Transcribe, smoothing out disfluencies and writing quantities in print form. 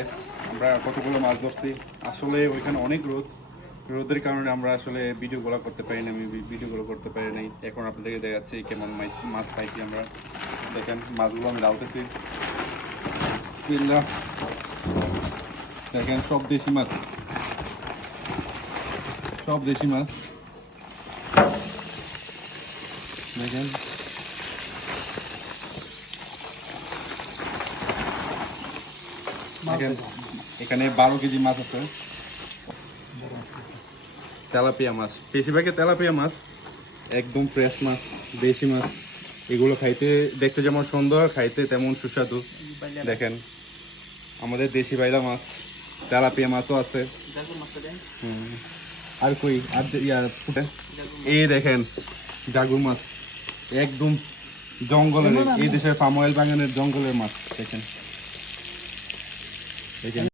Guys, আমরা কতগুলো মাছ ধরছি। আসলে ওইখানে অনেক রোদের কারণে আমরা আসলে ভিডিওগুলো করতে পারি না, আমি ভিডিওগুলো করতে পারি নাই। এখন আপনাদেরকে দেখাচ্ছি কেমন মাছ পাইছি আমরা। দেখেন মাছগুলো আমি ডালতেছি। বিসমিল্লাহ। দেখেন সব দেশি মাছ, সব দেশি মাছ। দেখেন এখানে 12 কেজি মাছ আছে। তেলাপিয়া মাছ, বেশিরভাগই তেলাপিয়া মাছ, একদম ফ্রেশ মাছ, দেশি মাছ। এগুলো খাইতে দেখতে যেমন সুন্দর, খাইতে তেমন সুস্বাদু। দেখেন আমাদের দেশি বাইলা মাছ, তেলাপিয়া মাছও আছে। আর কই আর এই দেখেন জাগুর মাছ, একদম জঙ্গলের, এই দেশের পাম অয়েল বাগানের জঙ্গলের মাছ। দেখেন দেখেন